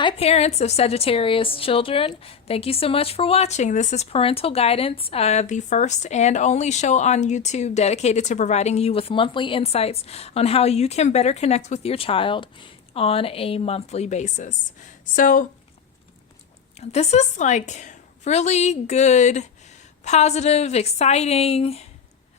Hi, parents of Sagittarius children. Thank you so much for watching. This is Parental Guidance, the first and only show on YouTube dedicated to providing you with monthly insights on how you can better connect with your child on a monthly basis. So, this is like really good, positive, exciting,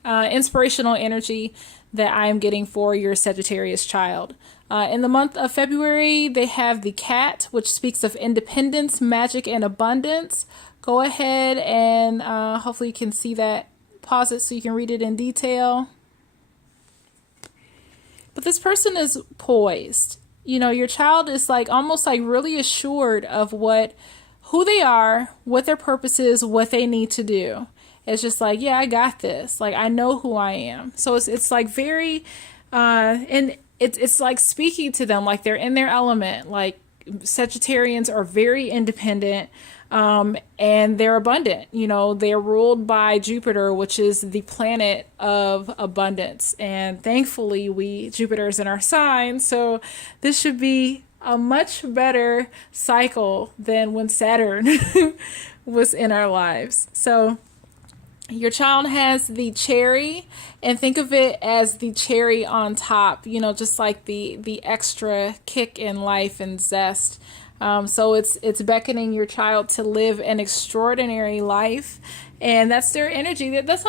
inspirational energy that I am getting for your Sagittarius child. In the month of February, they have the cat, which speaks of independence, magic, and abundance. Go ahead and hopefully you can see that. Pause it so you can read it in detail. But this person is poised. You know, your child is like almost like really assured of who they are, what their purpose is, what they need to do. It's just like, yeah, I got this. Like, I know who I am. So it's like very, and it's like speaking to them like they're in their element. Like Sagittarians are very independent, and they're abundant. You know, they're ruled by Jupiter, which is the planet of abundance. And thankfully, Jupiter is in our sign. So this should be a much better cycle than when Saturn was in our lives. So your child has the cherry, and think of it as the cherry on top, you know, just like the extra kick in life and zest. So it's beckoning your child to live an extraordinary life, and that's their energy. That's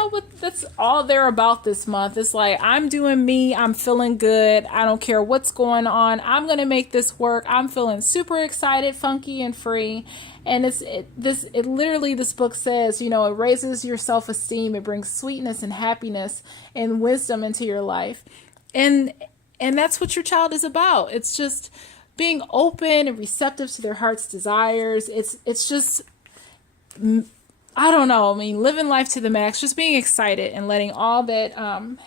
all they're about this month. It's like, I'm doing me, I'm feeling good, I don't care what's going on, I'm gonna make this work. I'm feeling super excited, funky, and free. And literally, this book says, you know, it raises your self-esteem, it brings sweetness and happiness and wisdom into your life, and that's what your child is about. It's just being open and receptive to their heart's desires. It's just, I don't know, I mean, living life to the max, just being excited and letting all that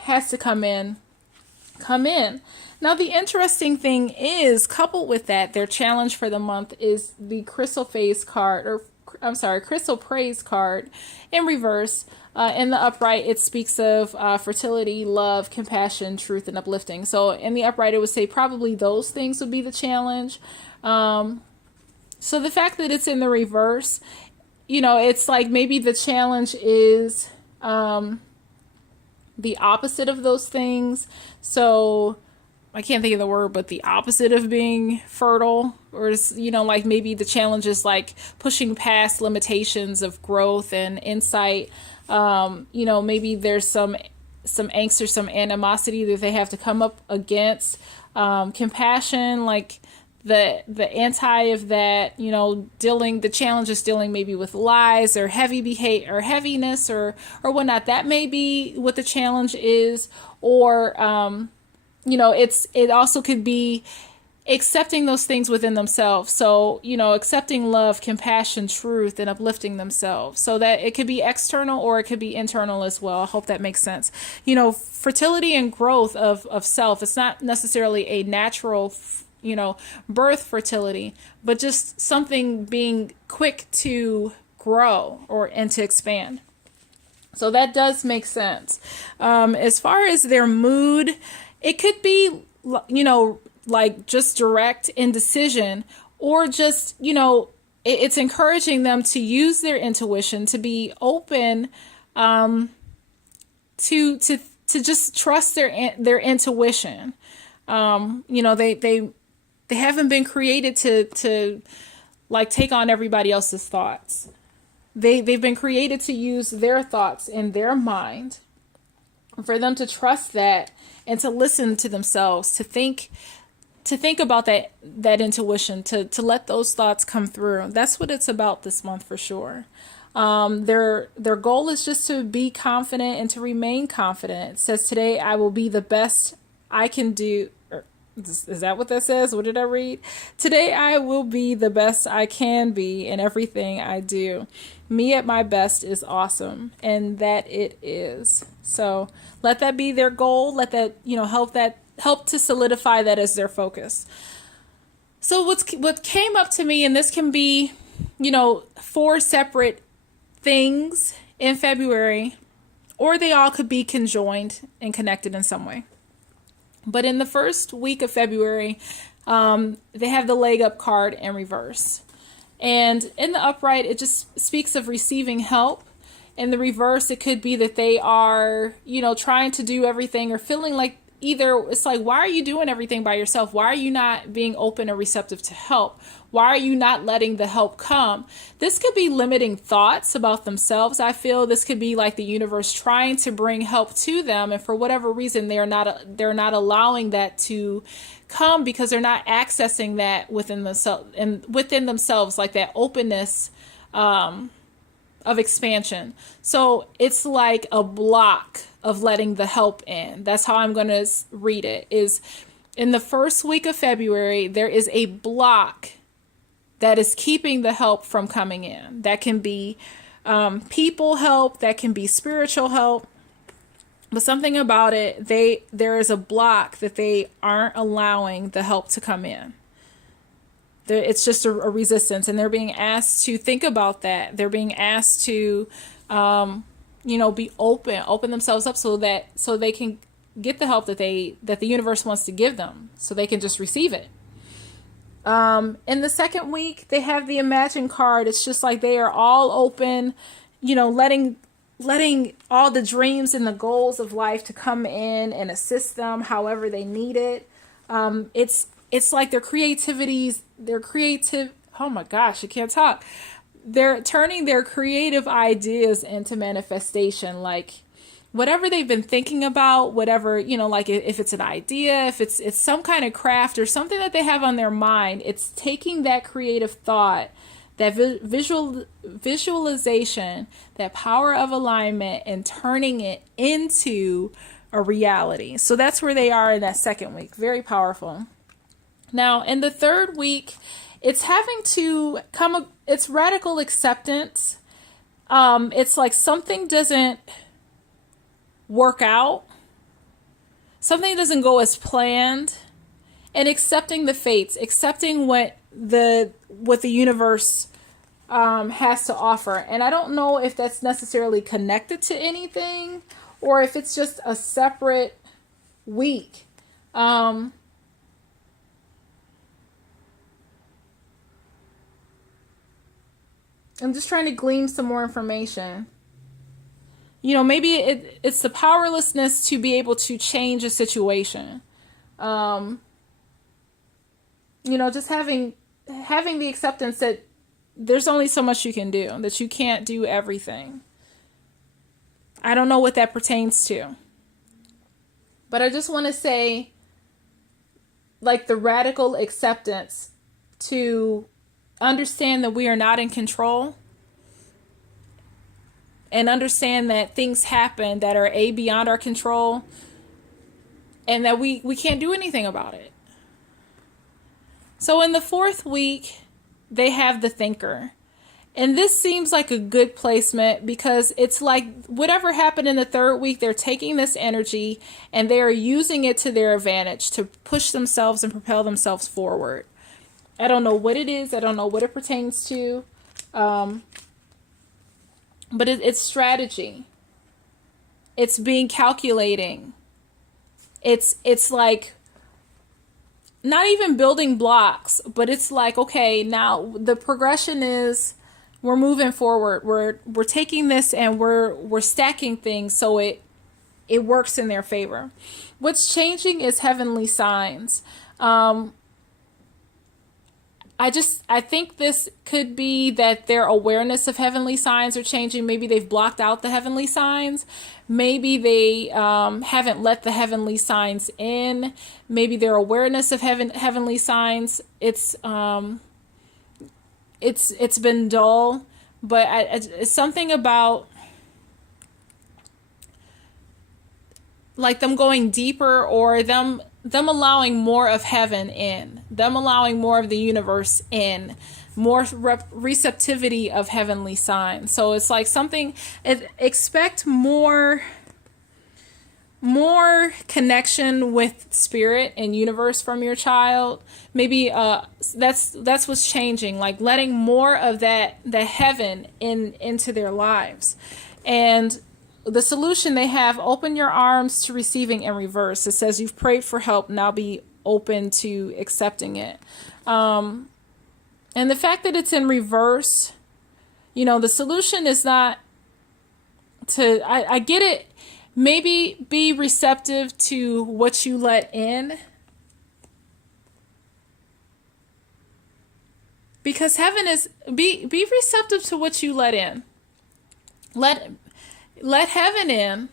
has to come in. Now, the interesting thing is, coupled with that, their challenge for the month is the Crystal Praise card in reverse. In the upright, it speaks of fertility, love, compassion, truth, and uplifting. So in the upright, it would say probably those things would be the challenge. So the fact that it's in the reverse, you know, it's like maybe the challenge is the opposite of those things. So I can't think of the word, but the opposite of being fertile, or, you know, like maybe the challenge is like pushing past limitations of growth and insight. You know, maybe there's some angst or some animosity that they have to come up against. Compassion, like the anti of that, you know, the challenge is dealing maybe with lies or heavy behavior or heaviness or whatnot. That may be what the challenge is. Or, you know, it also could be accepting those things within themselves. So, you know, accepting love, compassion, truth, and uplifting themselves. So that it could be external or it could be internal as well. I hope that makes sense. You know, fertility and growth of self, it's not necessarily a natural, you know, birth fertility, but just something being quick to grow and to expand. So that does make sense. As far as their mood, it could be, you know, like just direct indecision, or just, you know, it's encouraging them to use their intuition, to be open, to just trust their intuition. You know, they haven't been created to like take on everybody else's thoughts. They've been created to use their thoughts in their mind, for them to trust that and to listen to themselves, to think about that intuition, to let those thoughts come through. That's what it's about this month for sure. Their goal is just to be confident and to remain confident. It says, today I will be the best I can do. Is that what that says? What did I read? Today I will be the best I can be in everything I do. Me at my best is awesome, and that it is. So let that be their goal. Let that, you know, help to solidify that as their focus. So what came up to me, and this can be, you know, 4 separate things in February, or they all could be conjoined and connected in some way. But in the first week of February, They have the leg up card in reverse. And in the upright, it just speaks of receiving help. In the reverse, it could be that they are, trying to do everything or feeling like either it's like, why are you doing everything by yourself? Why are you not being open or receptive to help? Why are you not letting the help come? This could be limiting thoughts about themselves. I feel this could be like the universe trying to bring help to them, and for whatever reason they're not allowing that to come because they're not accessing that within themselves, like that openness of expansion. So it's like a block of letting the help in. That's how I'm going to read it. Is in the first week of February, there is a block that is keeping the help from coming in. That can be people help, that can be spiritual help, but something about it, there is a block that they aren't allowing the help to come in. It's just a resistance, and they're being asked to think about that. They're being asked to, be open themselves up so they can get the help that the universe wants to give them, so they can just receive it. In the second week, they have the Imagine card. It's just like they are all open, letting all the dreams and the goals of life to come in and assist them however they need it. It's like their creative. Oh my gosh, I can't talk. They're turning their creative ideas into manifestation. Like whatever they've been thinking about, whatever, like if it's an idea, if it's some kind of craft or something that they have on their mind, it's taking that creative thought, that visualization, that power of alignment, and turning it into a reality. So that's where they are in that second week. Very powerful. Now, in the third week, it's having to it's radical acceptance. It's like something doesn't work out. Something doesn't go as planned, and accepting the fates, accepting what the universe has to offer. And I don't know if that's necessarily connected to anything or if it's just a separate week. I'm just trying to glean some more information. Maybe it's the powerlessness to be able to change a situation. Just having the acceptance that there's only so much you can do, that you can't do everything. I don't know what that pertains to. But I just want to say, like, the radical acceptance to understand that we are not in control, and understand that things happen that are beyond our control, and that we can't do anything about it. So in the fourth week, they have the Thinker. And this seems like a good placement because it's like whatever happened in the third week, they're taking this energy and they are using it to their advantage to push themselves and propel themselves forward. I don't know what it is. I don't know what it pertains to. But it's strategy. It's being calculating. It's like not even building blocks, but it's like, okay, now the progression is we're moving forward. We're taking this and we're stacking things so it works in their favor. What's changing is heavenly signs. I think this could be that their awareness of heavenly signs are changing. Maybe they've blocked out the heavenly signs. Maybe they haven't let the heavenly signs in. Maybe their awareness of heavenly signs, it's been dull. But it's something about like them going deeper, or them allowing more of heaven in, them allowing more of the universe in, more receptivity of heavenly signs. So it's like something, expect more connection with spirit and universe from your child. Maybe that's what's changing, like letting more of the heaven into their lives. And the solution they have, open your arms to receiving in reverse. It says you've prayed for help, now be open to accepting it. And the fact that it's in reverse, the solution is not to, I get it. Maybe be receptive to what you let in. Because heaven is, be receptive to what you let in. Let heaven in.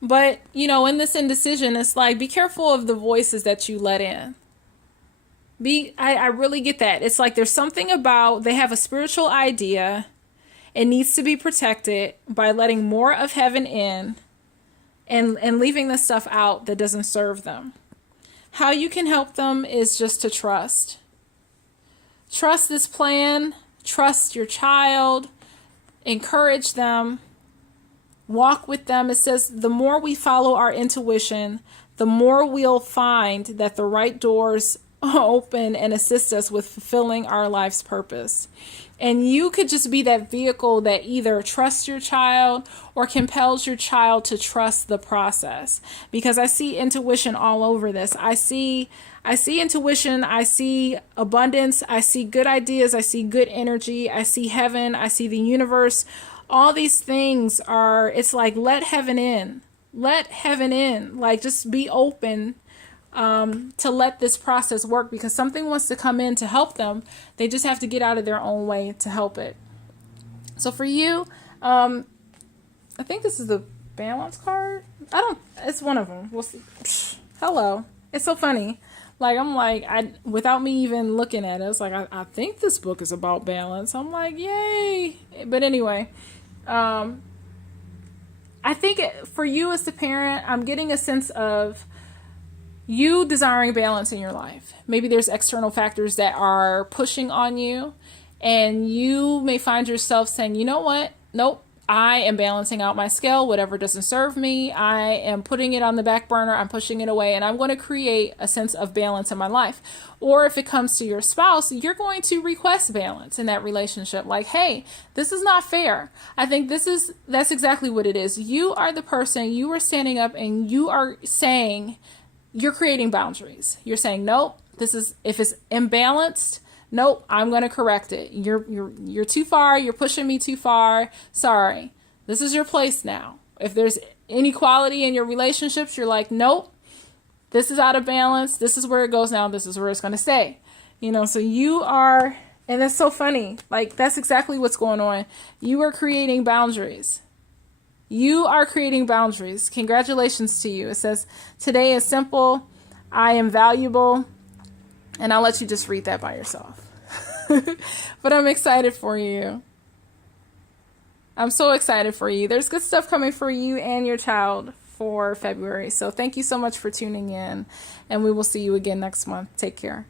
But, in this indecision, it's like, be careful of the voices that you let in. I really get that. It's like there's something about, they have a spiritual idea. It needs to be protected by letting more of heaven in and leaving the stuff out that doesn't serve them. How you can help them is just to trust. Trust this plan. Trust your child. Encourage them. Walk with them. It says the more we follow our intuition, the more we'll find that the right doors open and assist us with fulfilling our life's purpose. And you could just be that vehicle that either trusts your child or compels your child to trust the process. Because I see intuition all over this. I see intuition. I see abundance. I see good ideas. I see good energy. I see heaven. I see the universe. All these things are, it's like, let heaven in. Let heaven in. Like, just be open to let this process work, because something wants to come in to help them. They just have to get out of their own way to help it. So for you, I think this is the balance card. It's one of them. We'll see. Hello. It's so funny. Like, I'm like, without me even looking at it, it's like, I think this book is about balance. I'm like, yay. But anyway, I think for you as the parent, I'm getting a sense of you desiring balance in your life. Maybe there's external factors that are pushing on you, and you may find yourself saying, you know what? Nope. I am balancing out my scale. Whatever doesn't serve me, I am putting it on the back burner. I'm pushing it away, and I'm going to create a sense of balance in my life. Or if it comes to your spouse, you're going to request balance in that relationship. Like, hey, this is not fair. I think that's exactly what it is. You are the person, you are standing up and you are saying, you're creating boundaries. You're saying, nope, if it's imbalanced, nope, I'm going to correct it. You're too far. You're pushing me too far. Sorry. This is your place now. If there's inequality in your relationships, you're like, nope, this is out of balance. This is where it goes now. This is where it's going to stay. So you are, and it's so funny. Like, that's exactly what's going on. You are creating boundaries. You are creating boundaries. Congratulations to you. It says, today is simple. I am valuable. And I'll let you just read that by yourself. But I'm excited for you. I'm so excited for you. There's good stuff coming for you and your child for February. So thank you so much for tuning in. And we will see you again next month. Take care.